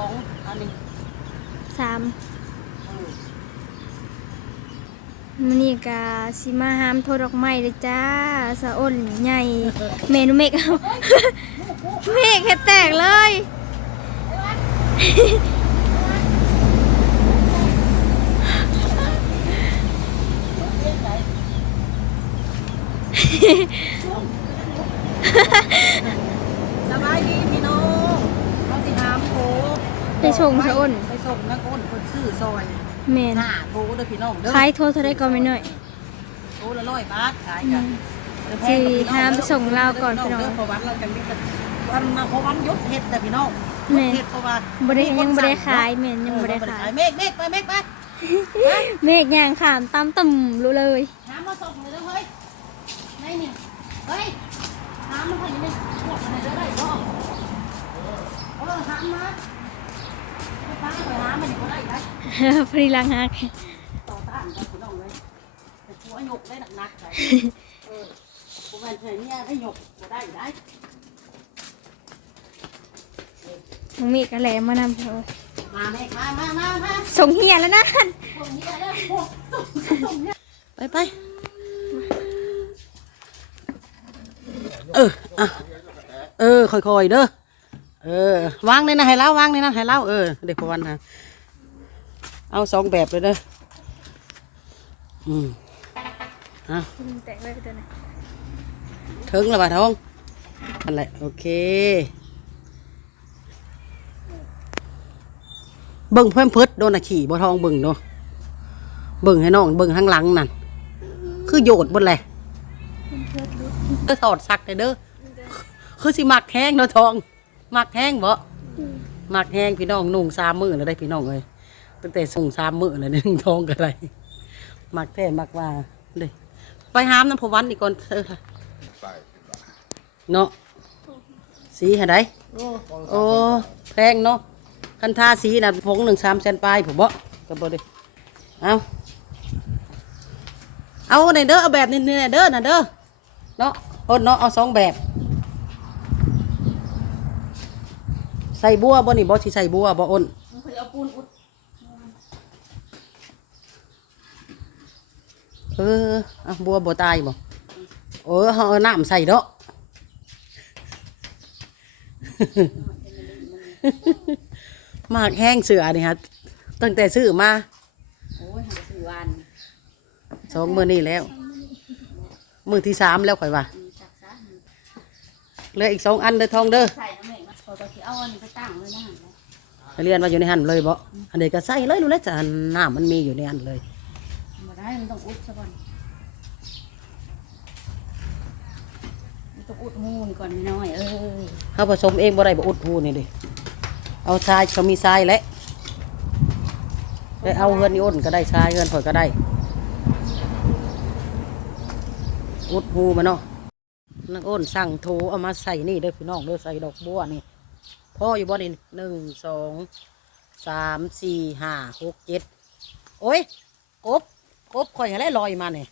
องอันนี้สามเออมันนี่กาสิมาหามโทษดอกไม้เลยจ้าสะอ้นใหญ่เมนูเมกเอาเมกเฮ็ดแตกเลยสบายดีพี่น้องเขาสิหามโถ ไปส่งสะอ้นไปส่งนักอ้นคนซื้อซอยแม่นหน้าโถเด้อพี่น้องเด้อขายโทษเท่าได้ก็ไม่น้อยโถละร้อยบาทขายกันสิหามไปส่งลาวก่อนพี่น้องเด้อเพราะวันเราจะมีแต่วันมาเพราะวันหยุดเฮ็ดแต่พี่น้องแม่เฮ็ดเพราะว่าบ่ได้มีคนยังบ่ได้สั่ขายแม่นยังบ่ได้เออขายเมฆเมฆไปเมฆไปเมกย่างขามตามต่ำรู้เลยหามาส่งเลยเด้อเฮ้ยไหนนี่เฮ้ยหามาเพิ่นนี่พวกมันได้ได้บ่เออหามาไปป้าไปหา มันนี่บ่ได้ได้พรีลังฮักต่อต้านกันพี่น้องเลยแต่ผัวหยกได้หนักๆไปเออผู้แม่นเคยเนี่ยได้หยกบ่ได้ได้น้องเมกกะแหลมมานำเถอะมาเมฆมามามามาส่งเฮียแล้วนะพวกนี้เด้อพวกส่งเนี่ยไปไปเอออะเออค่อยๆเด้อเออวางเลยนะให้เล่าวางเลยนะให้เล่าเออเด็กพวันนะ เอาสองแบบเลยเด้ออืมอะแตกไว้ไปตัวไหนถึงแล้วป่ะท้องนั่นแหละโอเค เบิ่งเพิ่มเพิดโดนอะขี่บ่ทองเบิ่งเนาะเบิ่งให้น้องเบิ่งข้างหลังนั่นคือโยดบนแหละก็ถอดซักเลยเด้อคือสิมักแห้งเนาะทองมักแห้งบ่มักแห้งพี่น้องนุ่งสามมื้อแล้วได้พี่น้องเอ้ย ตั้งแต่ส่งสามมือแล้วนึ่งทองก็ได้มักแท้มักว่าเลยไปหามน้ำพวันอีกก่อนเออค่ะเนาะสีหาไดโอ้แพงเนาะคันทาสีน่ะผงหนึ่งสามแสนปลายผมบ่ก็บ่ด้เอาเอาในเด้อเอาแบบนี้ๆเด้อน่ะเด้อเนาะอ้นเนาะเอาสองแบบ ใส่บัวบ่นี่บ่สิใส่บัวบ่อ้นเออ เอาบัวบ่ตายบ่เออเอาน้ำใส่เนาะหมากแห้งเสือนี่ฮะตั้งแต่ซื้อมาโอ้ยหาสี่วันสองมือนี่แล้ว มือที่สามแล้วข่อยว่ามีสักซะเหลืออีกสองอันเด้อทองเด้อ ใส่น้ำแม่มาพอตัวที่เอาอันนี้ไปตั้งเลยนะเรียนว่าอยู่ในหันเลยบ่อันนี้ก็ใส่เลยรู้แล้วจ้ะน้ำมันมีอยู่ในหันเลย มาได้มันต้องอุดซะก่อนมันต้องอุดมูนก่อนน้อยเอ้ยเขาผสมเองบ่ได้บ่อุดหูนี่ดิเอาทรายเขามีทรายแล้วไปเอาเฮือนนี่อ้นก็ได้ทรายเฮือนข่อยก็ได้ อุดหูมาเนาะนักอ้นสั่งโทเอามาใส่นี่เด้อพี่น้องเด้อใส่ดอกบัวนี่พ่ออยู่บ่นี่หนึ่งสองสามสี่ห้าหกเจ็ดโอ้ยกบ กบข่อยอะไรลอยมาเนี่ย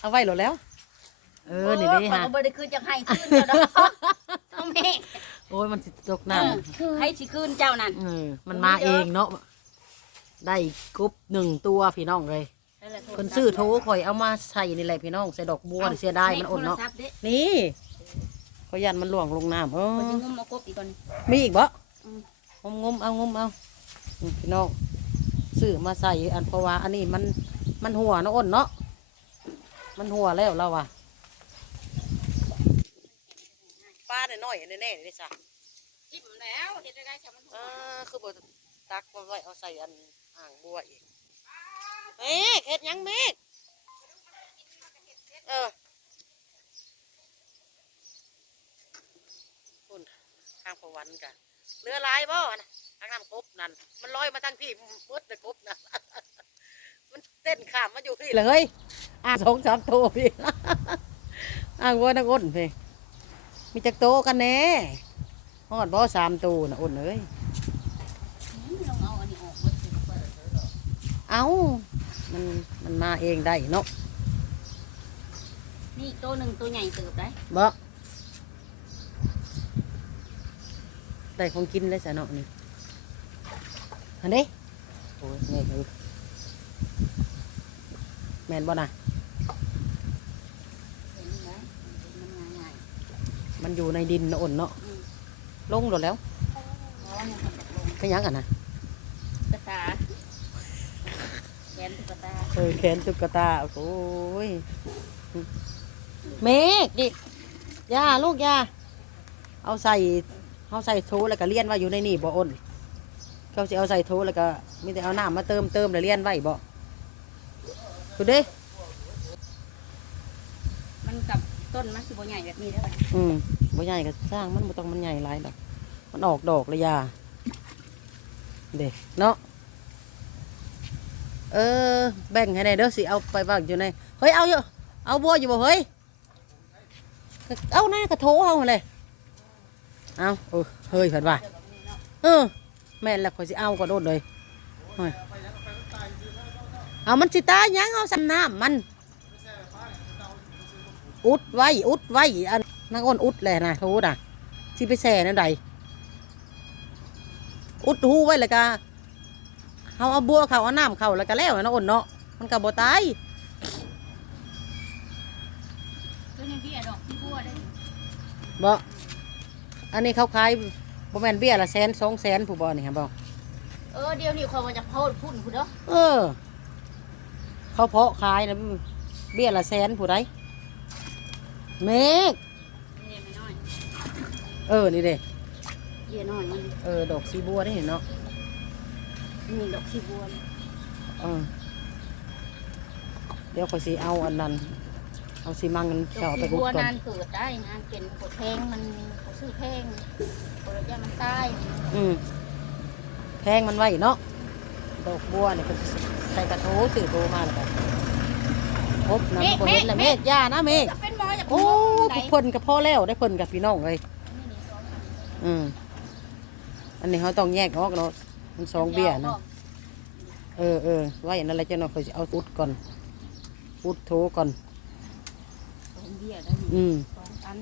เอาไว้หลดแล้ว เออนี่นี่ฮะฮะบ่ได้คืนจะให้คืนเจ้าดอกเอาแม่โอ้ยมันสิตกน้ำให้สิคืนเจ้านั่นเออมันมาเองเนาะได้กรุ๊ปหนึ่งตัวพี่น้องเลยคนซื้อโทรข่อยเอามาใส่นี่แหละพี่น้องใส่ดอกบัวนี่เสียดายมันอดเนาะโทรศัพท์ด้นี่เขายันมันหลวงลงน้ำเอพออสิงมเอากบอีกก่อนมีอีกบ่อืม งมงมเอางมเอาอืมพี่น้องซื้อมาใส่อันเพราะว่าอันนี้มัน มันหัวเนาะอ้นเนาะมันหัวแล้วเราอะป้าหน่อยๆแน่ๆนี่จ้ะจิ้มแล้วเฮ็ดได้ๆจ้ะมันเออคือบตักมาไว้เอาใส่อันอ่างบัวอีกเมฆเห็ดหยังเมฆเออคุณข้างประวันกันเรือลายบ่นะทางน้ำกบนั่นมันลอยมาทางพี่มืดเลยกบนั่นมัน เต้นข้ามมาอยู่พี่เลยเฮ้ยอ่างสองสามตัวพี่อ่างวัวนักอ้นพี่มีจักโตกันแน่ฮอดบ่สามตัวนะอ้นเอ้ยลองเอาอันนี้ออกหมดสิเปิดเอามันมันมาเองได้เนาะนี่ตัวหนึงตัวใหญ่เติบได้บ่ได้ของกินได้สะเนาะนี่อันนี้โอ้ยแม่คือ แม่นบ่น่ะเห็นไหมมันง่ายมันอยู่ในดินนะอ่อนเนาะๆอืมลงหมดแล้วร้อนมันตกลงเป็นหยังกันนะกระตาแขนตุ๊กตาเออแขนตุ๊กตาโอ้ยเมฆดิยาลูกยาเอาใส่เอาใส่โถแล้วก็เลี้ยนไว้อยู่ในนี่บ่อ่อนเขาจะเอาใส่โถแล้วก็มีแต่เอาน้ำมาเติมเติมแล้วเลี้ยนไว้บ่ ดูดิมันกับต้นมันสิบ่ใหญ่แบบนี้ได้ไหมอืมบ่ใหญ่ก็สร้างมันบ่ต้องมันใหญ่หลายดอก มันออกดอกเลยยาเด็กเนาะ เออ แบ่งให้ได้เด้อสิเอาไปวางอยู่ใน เฮ้ยเอาอยู่ เอาบัวอยู่บ่เฮ้ย เอาในกระโถเอาเลยเอาเออเฮ้ยเพิ่นว่าเออ แม่นแล้วข่อยสิเอาก็โดดเลยเฮ้ย เอามันสิตายยังเอาสำน้ำมัน อุดไว้ อุดไว้อันนักอ้นอุดแหละนะโทษน่ะสิไปแส่นั่นใดอุดหูไว้แล้วก็เอาเอาบัวเขาเอาน้ำเขาแล้วก็แล้วนะอ้นเนาะมันก็บ่ตายต้นยังเบี้ยดอกที่บัวได้บ่อันนี้เขาขายบ่แม่นเบี้ยละแสนสองแสนผู้บ่นี่ครับบ่เออเดี๋ยวนี้คนมันจะโพดพุ่นพุ่นเด้อเออ เขาเพาะขายนะเบี้ยละแสนผู้ใดเมฆนี่ไม่น้อยเออ นี่เด้เบี้ยน้อยมันเออ ดอกสีบัวได้เห็นเนาะมีดอกที่บัวนี่เออเดี๋ยวข่อยสิเอาอันนั้น เอาสีมังกันดเฉาอกไปที่กุดบัวก่อนนานเกิดได้งานเป็นกดแพงมันเขาซื้อแพงกดระยะมันตายอืมแพงมันไว้เนาะ ดอกบัวเนี่ยก็ใส่กระโถสื่อโตมาแล้วกันครบนะบ่เห็นแล้วเมฆย่านะเมฆจะเป็นหมอจะเป็นโอ้หมอไหนเพิ่นกับพ่อแล้วได้เพิ่นกับพี่น้องเลยนี่นี่สองอันอืมอันนี้เขาต้องแยกออกเนาะมันสองเบี้ยนะเออเออไว้นั่นแหละเจ้าเนาะเขาจะเอาอุดก่อน อุดโถก่อน สองเบี้ยได้นี่อืมสองอัน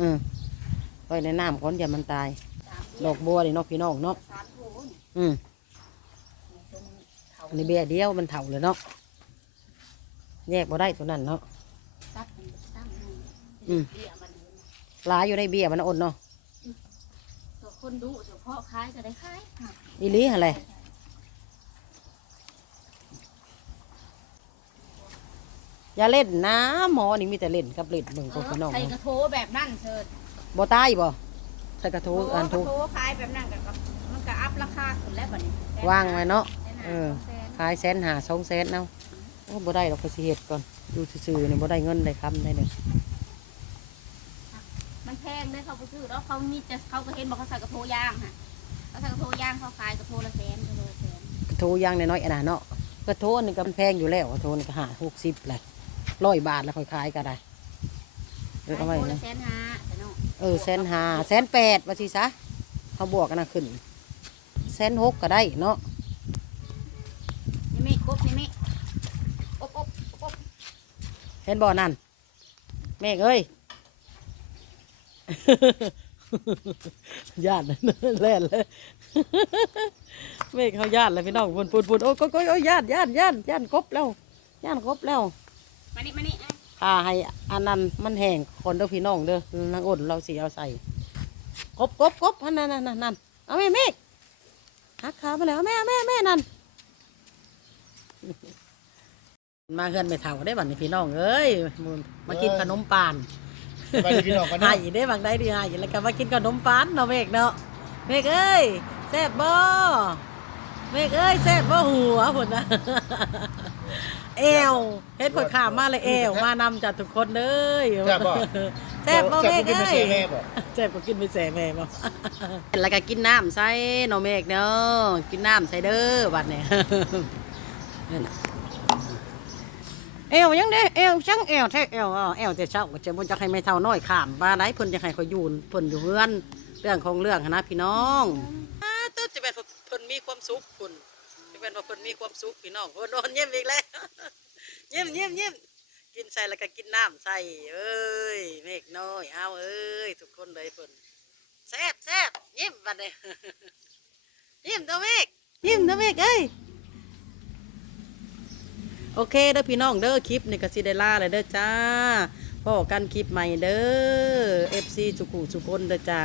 อืมไว้ในน้ำก่อนอย่ามันตาย สามดอกบัวนี่เนาะพี่น้องเนาะสามโถนี่ อืมต้นเขาอันนี้เบี้ยเดียวมันเถ่าเลยเนาะแยกบ่ได้ตัวนั้นเนาะตัดมันตั้งให้อืมเบี้ยมันหลายอยู่ในเบี้ยมันอ่อนเนาะตัวคนดูเฉพาะขายก็ได้ขายค่ะอีหลีอะไรอย่าเล่นนะหมอนี่มีแต่เล่นกับเล่นเบิ่งเอพวกอพี่น้องใส่กระโถแบบนั่นเชิญบ่ตายบ่ใส่กระทูอันกทูระโถขายแบบนั่นก็มันก็อัพ ราคาขึ้นแล้วบัดนี้วางไว้เนาะแสนเอห้าอสองแสนขายแสนหาสองแสนเอาโอ้บ่ได้หรอกก็สิเฮ็ดก่อนดูซื่อๆนี่บ่ได้เงินได้คำได้เนี่ยมันแพงเลยเขาไปซื้อแล้วเขามีจะเขาก็เห็นบอกเขาใส่กระโถยางค่ะเขาใส่กระโถยางเขาขายกระโถละแสนกระโถละแสนกระทูย่างน้อยๆอันน่ะเนาะกระทูอันนี่ก็มันแพงอยู่แล้วกระทูนี่ก็หาหกสิบแหละร้อยบาทแล้วค่อยขายก็ได้เออเอาไว้กระโถนะละแสนห้าแต่เนาะเออแสนหาแสนแปดว่าสิซะเขาบวกกันนะขึ้น แสนหกก็ได้เนาะนี่ไม่กบนี่ไม่อบอบอบเห็นบ่อนั่นแม่เอ้ยญาติแล่นเลยแม่เขาญาติเลยพี่น้องปุ่นปุ่นปุ่นโอ้ยโอ้ยโอ้ยญาติญาติญาติญาติกบแล้วญาติกบแล้วมานี่มานี่อะถ้าให้อันนั้นมันแห้งคนเด้อพี่น้องเด้อนางอดเราสิเอาใส่กบกบกบอันนั่นนั่นนั่นนั่นเอาแม่เมฆ หักขามาแล้วแม่แม่แม่นั่นมาเฮือนไม่เท่าได้บัดนี้พี่น้องเอ้ยมากินขนมปานไปดีพี่น้องกันให้เนาะได้บางได้ดีให้แล้วก็มากินขนมปานเนาะเมฆเนาะเมฆเอ้ยแซ่บบ่เมฆเอ้ยแซ่บบ่หัวพุ่นนะเอวเฮ็ดข่อยขามมาเลยเอวมานำจากทุกคนเลยแซ่บบ่ แซ่บบ่เมฆแซ่บบ่กินเอ้ไม่ยใช่แม่บ่แซ่บก็กินไม่แซ่แม่บ่แล้วก็กินน้ำใส่เนาะเมฆเนาะกินน้ำใส่เด้อบัดเนี่ยนั่นน่ะเอวยังเด้เอวจังเอวแท้เอวอะเอวแต่เช้าก็จะบ่จะให้ไม่เท่าน้อยขามบ้าได้เพิ่นจะให้เขาอยู่เพิ่นอยู่เฮือนเรื่องของเรื่องหั้นนะพี่น้องอ่าตึ๊ดจะเป็นว่าเพิ่นมีความสุขคุณจะเป็นว่าเพิ่นมีความสุขพี่น้องเพิ่นโดนเยี่ยมอีกแล้วเยี่ยมเยี่ยมเยี่ยมกินใส่แล้วก็กินน้ำใส่เอ้ย เมฆน้อยเอาเอ้ยทุกคนเลยเพิ่นแซ่บแซ่บยิ้มบัดนี้ยิ้มตัวเมฆยิ้มตัวเมฆเอ้ยโอเคเด้อพี่น้องเด้อคลิปนี่ก็สิได้ลาเลยเด้อจ้าพอกันคลิปใหม่เด้อ FC สุขุสุคนเด้อจ้า